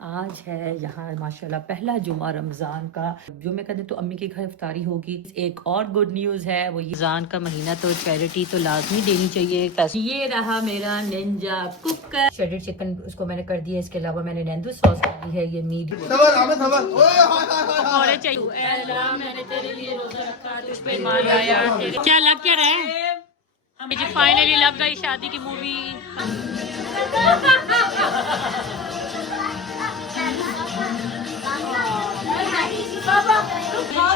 आज है यहाँ माशाल्लाह पहला जुमा रमज़ान का। जुमे का दिन तो अम्मी के घर इफ्तारी होगी। एक और गुड न्यूज़ है वो रमज़ान का महीना तो चैरिटी तो लाजमी देनी चाहिए। ये रहा मेरा निंजा कुकर शेडेड चिकन, उसको मैंने कर दिया। इसके अलावा मैंने नेंदू सॉस कर दी है। ये मीट क्या लग क्या रहा है? मुझे फाइनली लग गई शादी की मूवी।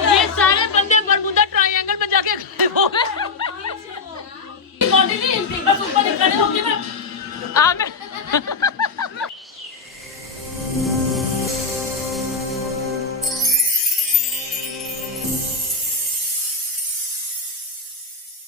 ये सारे बंदे बरमुदा ट्रायंगल में जाके खड़े हो गए। बस ऊपर ही खड़े होंगे ना।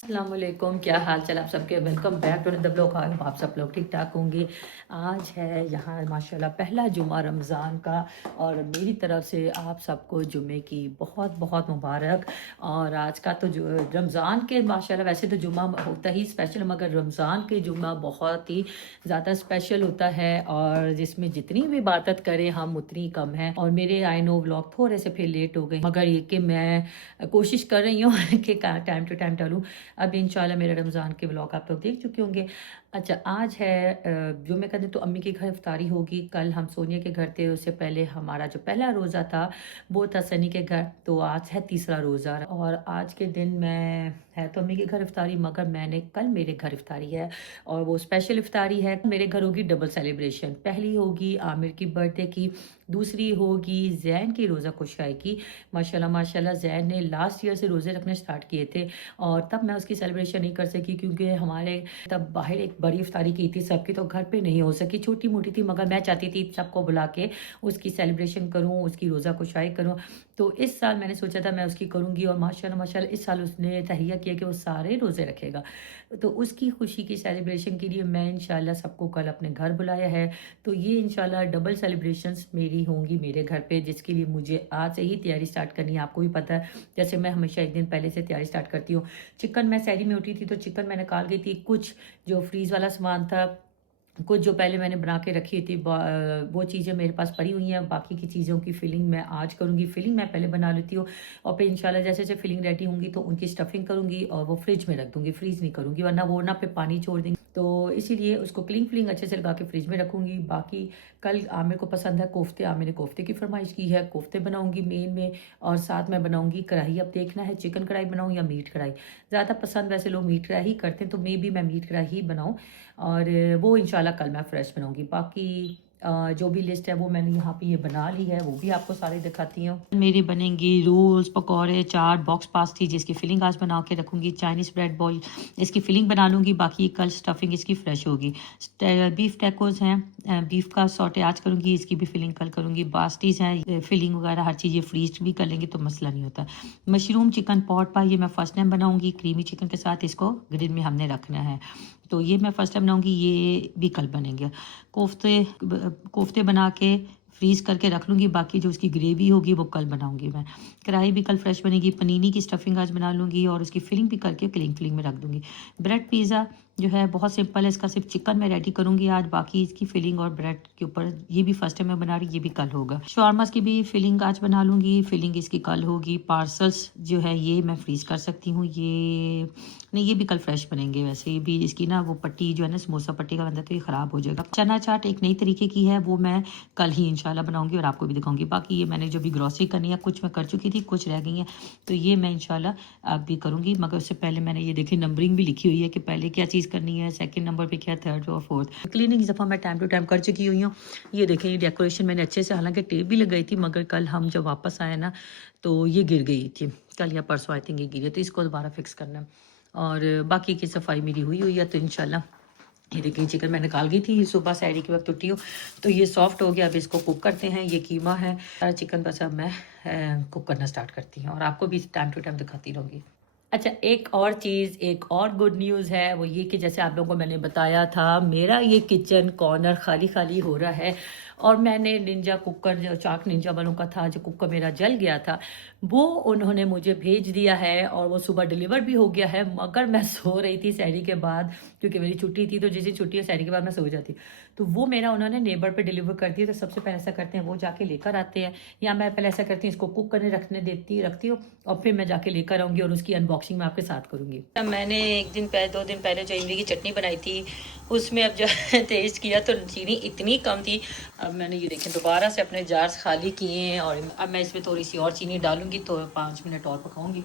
अस्सलामुअलैकुम, क्या हाल चाल आप सबके। Welcome back to the blog. आप सब लोग ठीक ठाक होंगे। आज है यहाँ माशाल्लाह पहला जुमा रमज़ान का और मेरी तरफ से आप सबको जुमे की बहुत बहुत मुबारक। और आज का तो जो रमज़ान के माशाल्लाह वैसे तो जुमा होता ही स्पेशल, मगर रमज़ान के जुमा बहुत ही ज़्यादा स्पेशल होता है और जिसमें जितनी भी इबादत करें हम उतनी कम है। और मेरे आई नो व्लॉग थोड़े से फिर लेट हो गए, मगर ये कि मैं कोशिश कर रही हूँ कि टाइम टू टाइम डालूँ। अब इंशाल्लाह मेरे रमज़ान के व्लॉग आप लोग देख चुके होंगे। अच्छा, आज है जुमे का दिन तो अम्मी के घर इफ्तारी होगी। कल हम सोनिया के घर थे, उससे पहले हमारा जो पहला रोज़ा था वो था सनी के घर। तो आज है तीसरा रोज़ा और आज के दिन मैं है तो अम्मी के घर इफ्तारी, मगर मैंने कल मेरे घर इफ्तारी है और वो स्पेशल इफ्तारी है। मेरे घर होगी डबल सेलिब्रेशन। पहली होगी आमिर की बर्थडे की, दूसरी होगी जैन की रोज़ा खुशाई की। माशाल्लाह माशाल्लाह जैन ने लास्ट ईयर से रोज़े रखने स्टार्ट किए थे और तब मैं उसकी सेलिब्रेशन नहीं कर सकी क्योंकि हमारे तब बाहर एक बड़ी इफ्तारी की थी सबकी, तो घर पे नहीं हो सकी, छोटी मोटी थी, मगर मैं चाहती थी सबको बुला के उसकी सेलिब्रेशन करूं, उसकी रोज़ा खुशाई करूं। तो इस साल मैंने सोचा था मैं उसकी करूंगी और माशाल्लाह माशाल्लाह इस साल उसने तहिया किया कि वो सारे रोज़े रखेगा। तो उसकी खुशी की सेलिब्रेशन के लिए मैं इंशाल्लाह सबको कल अपने घर बुलाया है। तो ये इंशाल्लाह डबल सेलिब्रेशंस मेरी होंगी मेरे घर पे, जिसके लिए मुझे आज से ही तैयारी स्टार्ट करनी है। आपको भी पता है जैसे मैं हमेशा एक दिन पहले से तैयारी स्टार्ट करती हूँ। चिकन मैं सहरी में उठी थी तो चिकन मैं निकाल गई थी। कुछ जो फ्रीज़ वाला सामान था, कुछ जो पहले मैंने बना के रखी थी वो चीज़ें मेरे पास पड़ी हुई हैं। बाकी की चीज़ों की फिलिंग मैं आज करूँगी। फिलिंग मैं पहले बना लेती हूँ और फिर इंशाल्लाह जैसे जैसे फिलिंग रेडी होंगी तो उनकी स्टफिंग करूँगी और वो फ्रिज में रख दूँगी, फ्रीज़ नहीं करूँगी वरना वो ना फिर पानी छोड़ देंगे। तो इसीलिए उसको क्लिंग फिलिंग अच्छे से लगा के फ्रिज में रखूँगी। बाकी कल आमिर को पसंद है कोफ्ते, आमिर ने कोफ्ते की फरमाइश की है, कोफ्ते बनाऊँगी मेन में। और साथ में बनाऊँगी कढ़ाई। अब देखना है चिकन कढ़ाई बनाऊँ या मीट कढ़ाई। ज़्यादा पसंद वैसे लोग मीट कढ़ाई ही करते हैं, तो मे बी मैं मीट कढ़ाई ही बनाऊँ और वो इंशाल्लाह कल मैं फ्रेश बनाऊंगी। बाकी जो भी लिस्ट है वो मैंने यहाँ पे ये बना ली है, वो भी आपको सारे दिखाती हूँ। मेरी बनेंगी रोल्स, पकौड़े, चाट, बॉक्स पास्ती जिसकी फिलिंग आज बना के रखूँगी, चाइनीज़ ब्रेड बॉल इसकी फिलिंग बना लूँगी। बाकी कल स्टफिंग इसकी फ्रेश होगी। बीफ टैकोस हैं, बीफ का सॉटे आज करूँगी, इसकी भी फिलिंग कल करूँगी। बास्टीज़ हैं, फिलिंग वगैरह हर चीज़ ये फ्रीज भी कर लेंगे तो मसला नहीं होता। मशरूम चिकन पॉट पाई ये मैं फ़र्स्ट टाइम बनाऊँगी क्रीमी चिकन के साथ, इसको ग्रिल में हमने रखना है तो ये मैं फ़र्स्ट टाइम बनाऊँगी, ये भी कल बनेंगे। कोफ्ते बना के फ्रीज़ करके रख लूँगी। बाकी जो उसकी ग्रेवी होगी वो कल बनाऊँगी मैं। कढ़ाई भी कल फ्रेश बनेगी। पनीनी की स्टफिंग आज बना लूँगी और उसकी फिलिंग भी करके क्लिंग फिलिंग में रख दूँगी। ब्रेड पिज़्ज़ा जो है बहुत सिंपल है, इसका सिर्फ चिकन मैं रेडी करूँगी आज, बाकी इसकी फिलिंग और ब्रेड के ऊपर ये भी फर्स्ट टाइम मैं बना रही, ये भी कल होगा। शॉर्मास की भी फिलिंग आज बना लूँगी, फिलिंग इसकी कल होगी। पार्सल्स जो है ये मैं फ्रीज़ कर सकती हूँ, ये नहीं ये भी कल फ्रेश बनेंगे। वैसे ये भी इसकी ना वो पट्टी जो है ना समोसा पट्टी का बनता है तो ये ख़राब हो जाएगा। चना चाट एक नई तरीके की है, वो मैं कल ही इंशाल्लाह बनाऊंगी और आपको भी दिखाऊंगी। बाकी ये मैंने जो भी ग्रॉसरी करनी है कुछ मैं कर चुकी थी, कुछ रह गई है, तो ये मैं इंशाल्लाह अब भी करूँगी। मगर उससे पहले मैंने ये देखी नंबरिंग भी लिखी हुई है कि पहले क्या चीज़ करनी है, सेकेंड नंबर पर क्या, थर्ड और फोर्थ। क्लीनिंग इस दफ़ा मैं टाइम टू टाइम कर चुकी हुई हूँ। ये देखें ये डेकोरेशन मैंने अच्छे से, हालांकि टेप भी लगाई थी, मगर कल हम जब वापस आए ना तो ये गिर गई थी, कल या परसों आई थिंक ये गिरी, तो इसको दोबारा फिक्स करना है। और बाकी की सफाई मेरी हुई हुई है। तो इंशाल्लाह ये देखिए चिकन मैं निकाल गई थी सुबह सैरी के वक्त उठी हूँ तो ये सॉफ्ट हो गया। अब इसको कुक करते हैं। ये कीमा है सारा चिकन, बस अब मैं कुक करना स्टार्ट करती हूँ और आपको भी टाइम टू टाइम दिखाती रहूँगी। अच्छा, एक और चीज़, एक और गुड न्यूज़ है वो ये कि जैसे आप लोगों को मैंने बताया था मेरा ये किचन कॉर्नर खाली खाली हो रहा है और मैंने निंजा कुकर, जो चाक निंजा वालों का था, जो कुकर मेरा जल गया था, वो उन्होंने मुझे भेज दिया है और वो सुबह डिलीवर भी हो गया है। मगर मैं सो रही थी सहरी के बाद, क्योंकि मेरी छुट्टी थी, तो जिस दिन छुट्टी है सहरी के बाद मैं सो जाती। तो वो मेरा उन्होंने नेबर पे डिलीवर कर दिया। तो सबसे पहले ऐसा करते हैं, वो जाके लेकर आते हैं, या मैं पहले ऐसा करती हूँ इसको कुक करने रखती हूँ और फिर मैं जाके लेकर आऊँगी और उसकी अनबॉक्सिंग मैं आपके साथ करूँगी। मैंने एक दिन पहले, 2 दिन पहले जो इमली की चटनी बनाई थी, उसमें अब जब टेस्ट किया तो चीनी इतनी कम थी। अब मैंने ये देखें दोबारा से अपने जार्स खाली किए हैं और अब मैं इसमें थोड़ी सी और चीनी डालूंगी, तो 5 मिनट और पकाऊंगी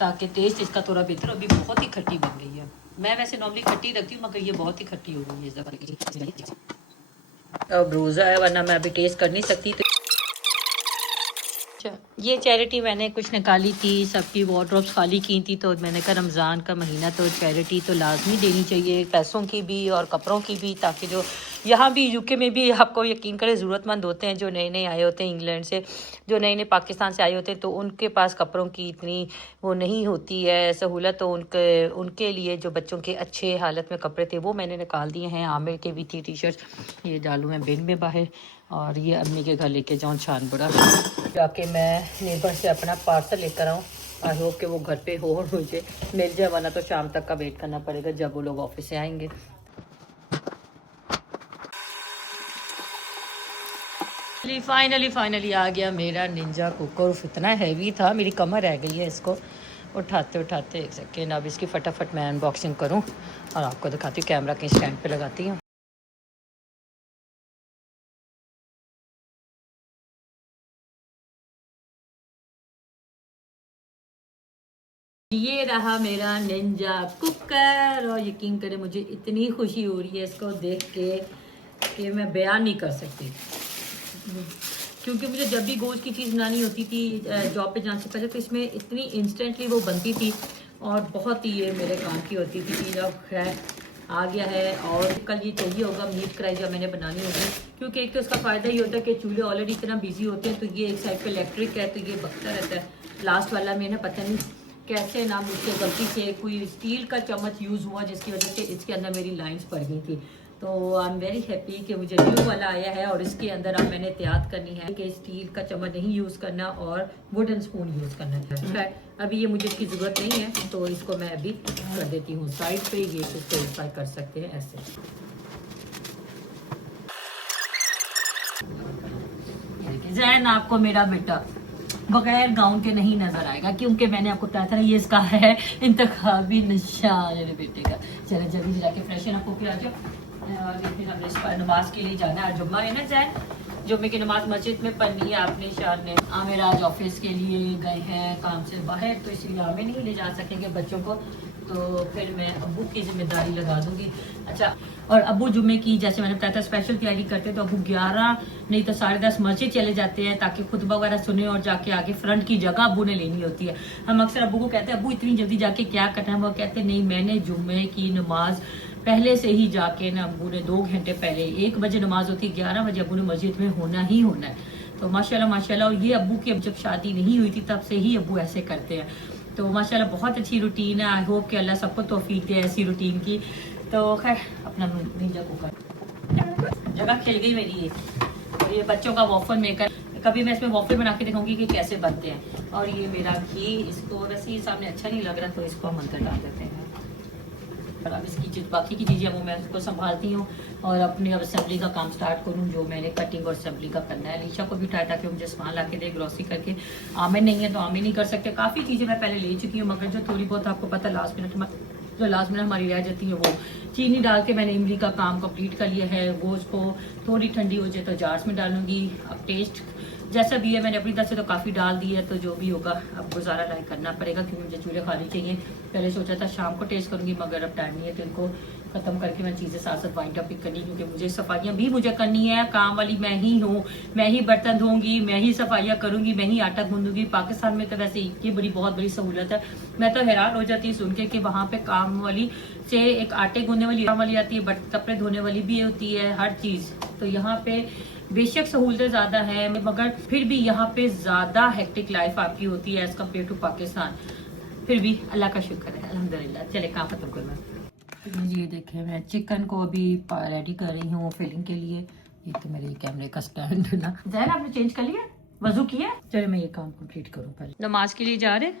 ताकि टेस्ट इसका थोड़ा बेहतर। अभी बहुत ही खट्टी बन गई है। मैं वैसे नॉर्मली खट्टी रखती हूँ, मगर ये बहुत ही खट्टी हो गई है इस दफ़ा। अब रोज़ा है, वरना मैं अभी टेस्ट कर नहीं सकती। तो ये चैरिटी मैंने कुछ निकाली थी, सबकी वार्डरोब्स खाली की थी, तो मैंने कहा रमज़ान का महीना तो चैरिटी तो लाजमी देनी चाहिए, पैसों की भी और कपड़ों की भी, ताकि जो यहाँ भी यूके में भी आपको यकीन करें ज़रूरतमंद होते हैं, जो नए नए आए होते हैं इंग्लैंड से, जो नए नए पाकिस्तान से आए होते हैं, तो उनके पास कपड़ों की इतनी वो नहीं होती है सहूलत। तो उनके लिए जो बच्चों के अच्छे हालत में कपड़े थे वो मैंने निकाल दिए हैं। आमिर के भी थी टी शर्ट, ये डालूँ मैं बिन में बाहर, और ये अम्मी के घर लेके जाऊँ छानपुरा जाके मैं नेबर से अपना पार्सल लेकर आऊँ। आई होप कि वो घर पे हो और मुझे मिल जाए, वरना तो शाम तक का वेट करना पड़ेगा जब वो लोग ऑफिस से आएंगे। फाइनली आ गया मेरा निंजा कुकर। इतना हैवी था, मेरी कमर रह गई है इसको उठाते उठाते। एक सेकेंड, अब इसकी फटाफट मैं अनबॉक्सिंग करूँ और आपको दिखाती हूँ। कैमरा के स्टैंड पे लगाती हूँ। ये रहा मेरा निंजा कुकर, और यकीन करें मुझे इतनी खुशी हो रही है इसको देख के कि मैं बयान नहीं कर सकती। क्योंकि मुझे जब भी गोश्त की चीज़ बनानी होती थी जॉब पे जाने से पहले, तो इसमें इतनी इंस्टेंटली वो बनती थी और बहुत ही ये मेरे काम की होती थी। कि अब खैर आ गया है, और कल ये चाहिए होगा मीट कढ़ाई जब मैंने बनानी होगी, क्योंकि एक तो इसका फ़ायदा ये होता है कि चूल्हे ऑलरेडी इतना बिजी होते हैं, तो ये एक साइड पे इलेक्ट्रिक है, तो ये बकता रहता है। लास्ट वाला में ना पता नहीं कैसे ना मुझसे गलती से कोई स्टील का चम्मच यूज़ हुआ, जिसकी वजह से इसके अंदर मेरी लाइंस पड़ गई थी। तो आई एम वेरी हैप्पी कि मुझे न्यू वाला आया है, और इसके अंदर अब मैंने एहतियात करनी है कि स्टील का चम्मच नहीं यूज़ करना और वुडन स्पून यूज़ करना है। अभी ये मुझे इसकी ज़रूरत नहीं है, तो इसको मैं अभी कर देती हूँ साइड पे। ये इसको फ्राई कर सकते हैं ऐसे। जैन आपको मेरा बेटा बगैर गाउन के नहीं नजर आएगा, क्योंकि मैंने आपको बताया था ये इसका है इंतखाबी निशान मेरे बेटे का। चले जल्दी जाके फ्रेशन अप होके आ जाओ, और फिर हमने इस पर नमाज के लिए जाना है। जुम्मा है ना जैन, जुम्मे की नमाज मस्जिद में पढ़नी है आपने। शान ने आमिर आज ऑफिस के लिए गए हैं काम से बाहर, तो इसलिए आमिर नहीं ले जा सकेंगे बच्चों को, तो फिर मैं अब्बू की जिम्मेदारी लगा दूंगी। अच्छा, और अब्बू जुम्मे की जैसे मैंने बताया था स्पेशल तैयारी करते हैं, तो अब्बू 11 नहीं तो 10:30 मस्जिद चले जाते हैं ताकि खुतबा वगैरह सुने, और जाके आगे फ्रंट की जगह अब्बू ने लेनी होती है। हम अक्सर अब्बू को कहते हैं अब्बू इतनी जल्दी जाके क्या करना है, वो कहते नहीं मैंने जुम्मे की नमाज पहले से ही जाके ना, अब्बू ने 2 घंटे पहले, 1 बजे नमाज होती है, 11 बजे अब्बू ने मस्जिद में होना ही होना है। तो माशाल्लाह माशाल्लाह, और ये अब्बू की अब जब शादी नहीं हुई थी तब से ही अब्बू ऐसे करते हैं। तो माशाल्लाह बहुत अच्छी रूटीन है। आई होप कि अल्लाह सबको तौफीक दे ऐसी रूटीन की। तो खैर अपना निंजा कुकर जगह खिल गई मेरी ये, और ये बच्चों का वॉफल मेकर, कभी मैं इसमें वॉफल बना के दिखाऊंगी कि कैसे बनते हैं। और ये मेरा घी, इसको वैसे ही सामने अच्छा नहीं लग रहा, तो इसको हम अंदर डाल देते हैं। और अब इसकी बाकी की चीज़ें वो मैं उसको संभालती हूँ, और अपनी अब असेंबली का काम स्टार्ट करूँ, जो मैंने कटिंग और असेंबली का करना है। लीशा को भी उठाया ताकि मुझे सामान ला के दे ग्रॉसरी करके। आमिर नहीं है तो आमिर नहीं कर सकते। काफ़ी चीज़ें मैं पहले ले चुकी हूँ, मगर जो थोड़ी बहुत आपको पता लास्ट मिनट में जो लास्ट मिनट हमारी रह जाती है, वो चीनी डाल के मैंने इमली का काम कंप्लीट कर लिया है। वो उसको थोड़ी ठंडी हो जाए तो जार्स में डालूंगी। अब टेस्ट जैसा भी है, मैंने अपनी तरफ से तो काफ़ी डाल दी है, तो जो भी होगा अब गुजारा लाइक करना पड़ेगा, क्योंकि मुझे चूल्हे खाली चाहिए। पहले सोचा था शाम को टेस्ट करूँगी, मगर अब टाइम नहीं है, तो इनको ख़त्म करके मैं चीज़ें साथ साथ वाइंड अप भी करनी, क्योंकि मुझे सफाइयाँ भी मुझे करनी है। काम वाली मैं ही हूँ, मैं ही बर्तन धोऊंगी, मैं ही सफाइयाँ करूँगी, मैं ही आटा गूंदूंगी। पाकिस्तान में तो वैसे ये बड़ी बहुत बड़ी सहूलत है। मैं तो हैरान हो जाती हूँ सुन के कि वहाँ पे काम वाली से एक आटे गूंदने वाली आती है, बट कपड़े धोने वाली भी होती है, हर चीज़। तो यहाँ पे बेशक सहूलतें ज़्यादा है, मगर फिर भी यहाँ पे ज़्यादा हेक्टिक लाइफ आपकी होती है एज़ कम्पेयर टू पाकिस्तान। फिर भी अल्लाह का शुक्र है, अल्हम्दुलिल्लाह। चले काम खत्म करना। ये देखें, मैं चिकन को अभी रेडी कर रही हूँ फिलिंग के लिए। ये तो मेरे कैमरे का स्टैंड है ना। जैन आपने चेंज कर लिया, वजू किया? चलो मैं ये काम कंप्लीट करूँ पहले। नमाज के लिए जा रहे?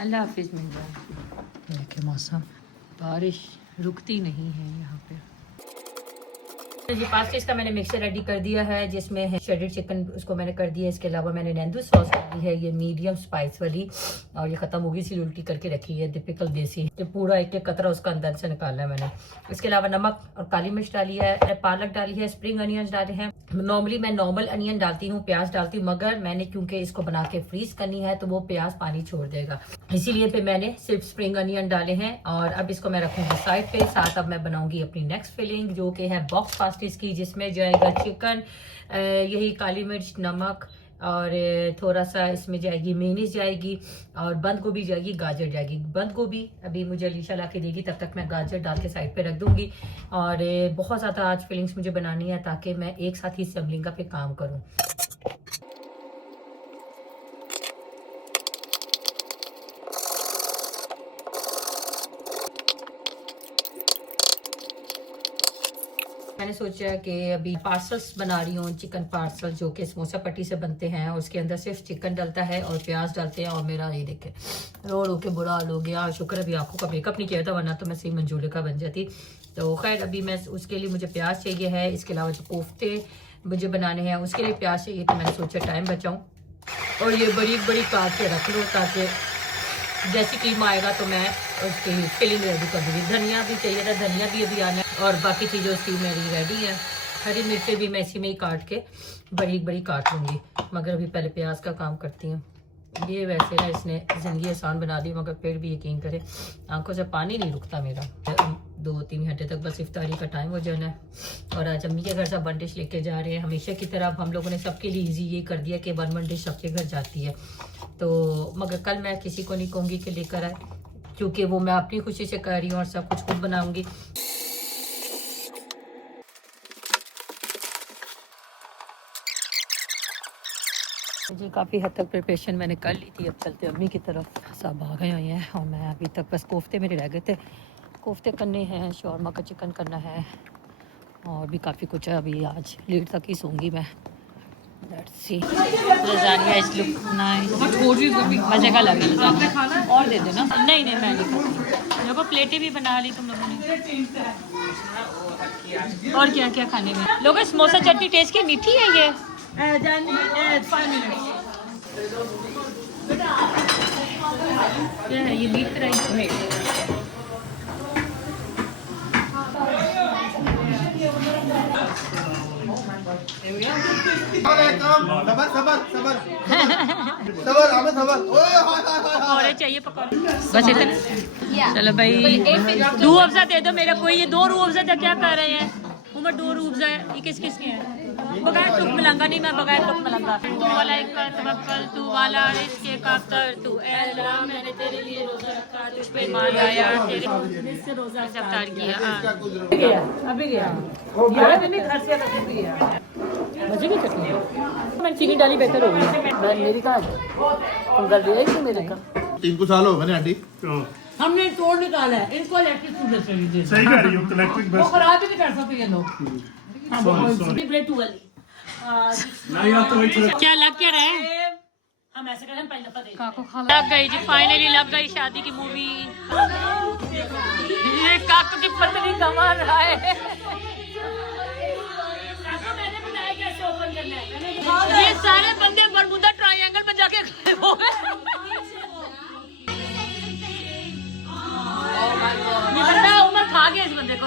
अल्लाह हाफिज। मिल जाए देखे मौसम, बारिश रुकती नहीं है यहाँ पे। ये पास्ता इसका मैंने मिक्सर रेडी कर दिया है, जिसमें है शेडेड चिकन, उसको मैंने कर दिया। इसके अलावा मैंने नेंदू सॉस ली है, ये मीडियम स्पाइस वाली, और ये खत्म हो गई सी उल्टी करके रखी है, टिपिकल देसी। तो पूरा एक एक कतरा उसका अंदर से निकालना है मैंने। इसके अलावा नमक और काली मिर्च डाली है, पालक डाली है, स्प्रिंग अनियंस डाले हैं। नॉर्मली मैं नॉर्मल अनियन डालती हूँ, प्याज डालती हूँ, मगर मैंने क्योंकि इसको बना के फ्रीज करनी है तो वो प्याज पानी छोड़ देगा, इसीलिए पे मैंने सिर्फ स्प्रिंग अनियन डाले हैं। और अब इसको मैं रखूंगी साइड पे। साथ अब मैं बनाऊंगी अपनी नेक्स्ट फिलिंग, जो कि है बॉक्स पास्टिस की, जिसमें जाएगा चिकन, यही काली मिर्च, नमक, और थोड़ा सा इसमें जाएगी मेयोनीज जाएगी, और बंद गोभी जाएगी, गाजर जाएगी। बंद गोभी अभी मुझे अलीशा ला के देगी, तब तक मैं गाजर डाल के साइड पे रख दूंगी। और बहुत ज़्यादा आज फिलिंग्स मुझे बनानी है, ताकि मैं एक साथ ही असेंबलिंग का पे काम करूँ। मैंने सोचा कि अभी पार्सल्स बना रही हूँ, चिकन पार्सल, जो कि समोसा पट्टी से बनते हैं। उसके अंदर सिर्फ चिकन डलता है और प्याज डालते हैं। और मेरा ये देखे रो रो के बुरा हाल हो गया। शुक्र अभी आंखों का मेकअप नहीं किया था, वरना तो मैं सही मंजूले का बन जाती। तो खैर अभी मैं उसके लिए मुझे प्याज चाहिए है। इसके अलावा जो कोफ्ते मुझे बनाने हैं उसके लिए प्याज चाहिए, तो मैंने सोचा टाइम बचाऊँ और ये बड़ी बड़ी काट के रख लूँ, ताकि जैसी कीम आएगा तो मैं उसकी फिलिंग रेडी कर दूँगी। धनिया भी चाहिए था, धनिया भी अभी आना है, और बाकी चीज़ें उसकी मेरी रेडी है। हरी मिर्चें भी मैं इसी में ही काट के बड़ी बड़ी काट लूँगी, मगर अभी पहले प्याज का काम करती हूँ। ये वैसे ना इसने ज़िंदगी आसान बना दी, मगर फिर भी यकीन करे आंखों से पानी नहीं रुकता मेरा। 2-3 घंटे तक बस इफ्तारी का टाइम हो जाना है। और आज अम्मी के घर सब वन डिश लेके जा रहे हैं। हमेशा की तरह हम लोगों ने सबके लिए ईजी ये कर दिया कि वन डिश सबके घर जाती है। तो मगर कल मैं किसी को नहीं कहूँगी कि लेकर आए, क्योंकि वो मैं अपनी खुशी से कर रही हूँ और सब कुछ खुद बनाऊँगी। जी काफ़ी हद तक प्रिपरेशन मैंने कर ली थी। अब चलते अम्मी की तरफ, सब आ गए हुए हैं और मैं अभी तक बस कोफ्ते मेरे रह गए थे, कोफ्ते करने हैं, शौरमा का चिकन करना है, और भी काफ़ी कुछ है। अभी आज लेट तक ही सोऊंगी मैं। Let's see. लज़ानिया इस लुक नाइस, मज़े का लगे। और दे देना। नहीं नहीं मैं नहीं खाती। देखो प्लेटें भी बना ली तुम लोगों ने। और क्या क्या खाने में लोगों? समोसा चटनी टेस्ट की मीठी है ये। क्या है ये? Beet fry. पकौड़े चाहिए, पकौड़े बस इतने। चलो भाई रूह अफ़ज़ा दे दो मेरा कोई। ये 2 रूह अफ़ज़ा क्या कर रहे हैं? उमर 2 रूह अफ़ज़ा है, ये किस किस के हैं? बगैर तुक मलंगा नहीं, मैं बगैर तुक मलंगा। तू वाला एक तवक्कल, तू वाला रिज़्क़ का अख्तर, तू ए अल्लाह मैंने तेरे लिए रोज़ा रखा, तुझ पे ईमान लाया, तेरे से रोज़ा इफ्तार किया। अभी गया यार मैंने घर से गया। मजे की चटनी मैंने चीनी डाली, बेहतर हो गई। मेरी कहा तुम कर दिया कि मेरे का 3 साल हो गए ना आंटी। हमने तोड़ निकाला है इनको। इलेक्ट्रिक सूट चाहिए। सही कह रही हो, इलेक्ट्रिक वो बस खराब ही नहीं कर सकते ये लोग। क्या लग क्या रहे हैं? हम ऐसे करें पहले पता देखो। लग गई जी, फाइनली लग गई शादी की मूवी। ये काकू की पत्नी कमाल रहा है। ये सारे बंदे बरमुदा ट्रायंगल में जाके खड़े हो गए। ये बंदा उम्र खा गया इस बंदे को।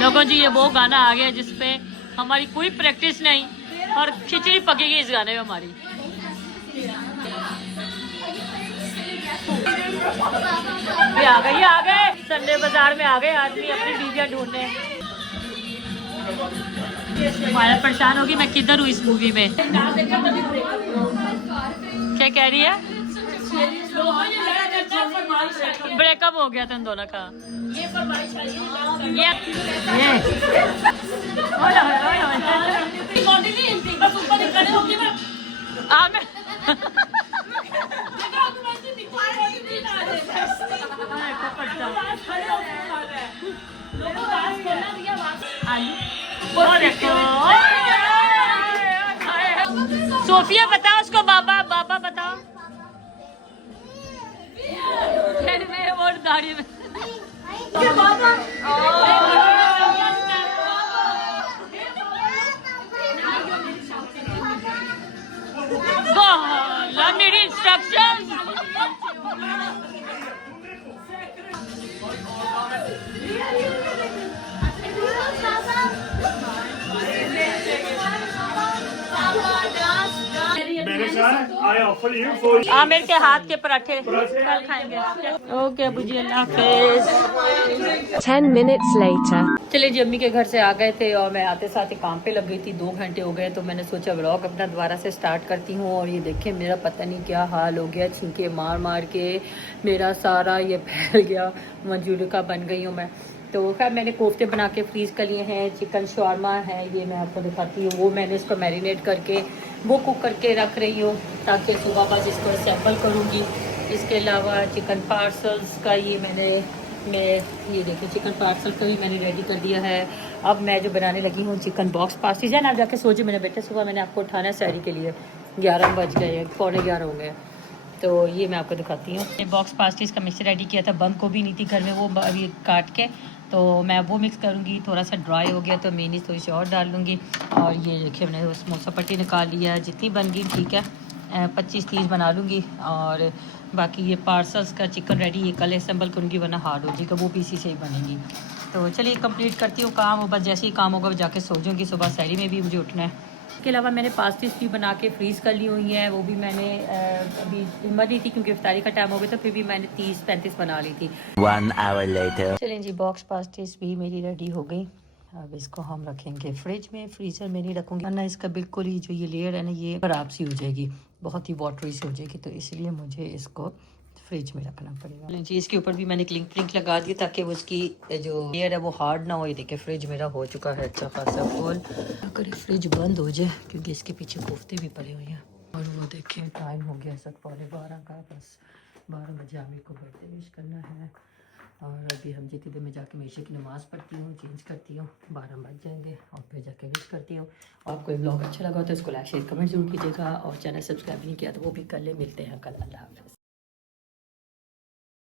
लोगों जी ये वो गाना आ गया जिसपे हमारी कोई प्रैक्टिस नहीं और खिचड़ी पकेगी इस गाने में हमारी। ये आ गए संडे बाजार में आ गए आदमी अपनी बीवियां ढूंढने। माया परेशान होगी मैं किधर हूँ इस मूवी में। क्या कह रही है? ब्रेकअप हो गया था इन दोनों का। ये सोफिया बताओ उसको, बाबा बाबा बताओ। में और दाढ़ी में मेरी इंस्ट्रक्शन। आमिर के हाथ के पराठे कल खाएंगे। ओके अबू जी, अल्लाह हाफिज़। 10 minutes later. चलिए जी, अम्मी के घर से आ गए थे और मैं आते साथ ही काम पे लग गई थी। 2 घंटे हो गए तो मैंने सोचा व्लॉग अपना दोबारा से स्टार्ट करती हूँ। और ये देखिए मेरा पता नहीं क्या हाल हो गया, छींके मार मार के मेरा सारा ये फैल गया। मंजूरिका बन गई हूँ मैं। तो खैर मैंने कोफ्ते बना के फ्रीज़ कर लिए हैं। चिकन शॉर्मा है, ये मैं आपको दिखाती हूँ। वो मैंने इसको मैरिनेट करके वो कुक करके रख रही हूँ ताकि सुबह बस इसको असेंबल करूँगी। इसके अलावा चिकन पार्सल्स का मैं ये देखिए चिकन पार्सल का भी मैंने रेडी कर दिया है। अब मैं जो बनाने लगी हूँ चिकन बॉक्स पास्टी। जान आप जाके सोचिए, मेरे बेटे सुबह मैंने आपको उठाना है सैरी के लिए, 11 बज गए हैं, 11:15 हो गए। तो ये मैं आपको दिखाती हूँ। ये बॉक्स पास्टी का मिक्सर रेडी किया था, बंद को भी नहीं थी घर में, वो अभी काट के तो मैं वो मिक्स करूँगी। थोड़ा सा ड्राई हो गया तो मेनी थोड़ी सी और डाल लूँगी। और ये देखिए मैंने समोसा पट्टी निकाल लिया है, जितनी बन गई ठीक है, 25-30 बना लूँगी। और बाकी ये पार्सल्स का चिकन रेडी, ये कल असेंबल करूँगी वरना हार्ड हो जाएगा, वो भी इसी से ही बनेगी। तो चलिए कंप्लीट करती हूँ काम। वो बस जैसे ही काम होगा जाके सो जाऊँगी, सुबह सैरी में भी मुझे उठना है। इसके अलावा मैंने पास्तीज भी बना के फ्रीज़ कर ली हुई हैं। वो भी मैंने अभी हिम्मत नहीं थी क्योंकि इफ्तारी का टाइम हो गया था, फिर भी मैंने 30-35 बना ली थी। 1 hour later. चलें जी, बॉक्स पास्तीज भी मेरी रेडी हो गई। अब इसको हम रखेंगे फ्रिज में, फ्रीज़र में नहीं रखूँगी वरना इसका बिल्कुल ही जो ये लेयर है ना ये ख़राब सी हो जाएगी, बहुत ही वाटरी सी हो जाएगी। तो इसलिए मुझे इसको फ्रिज में रखना पड़ेगा जी। इसके ऊपर भी मैंने क्लिंग प्रिंक लगा दी ताकि वो उसकी जो लेयर है वो हार्ड ना हो। ये देखिए फ्रिज मेरा हो चुका है अच्छा खासा फुल। अगर फ्रिज बंद हो जाए क्योंकि इसके पीछे कोफ्ते भी पड़े हुए हैं। और वो देखिए टाइम हो गया सब 12:15 का, बस 12 बजे आमिर को बर्थडे विश करना है। और अभी हम जितनी देर में जाके मैं ईशा की नमाज़ पढ़ती हूँ, चेंज करती हूँ, 12 बज जाएंगे और फिर जाके विश करती हूँ। आपको ये ब्लॉग अच्छा लगा तो इसको लाइक शेयर कमेंट जरूर कीजिएगा और चैनल सब्सक्राइब नहीं किया तो वो भी कर ले। मिलते हैं कल, अल्लाह हाफ़िज़।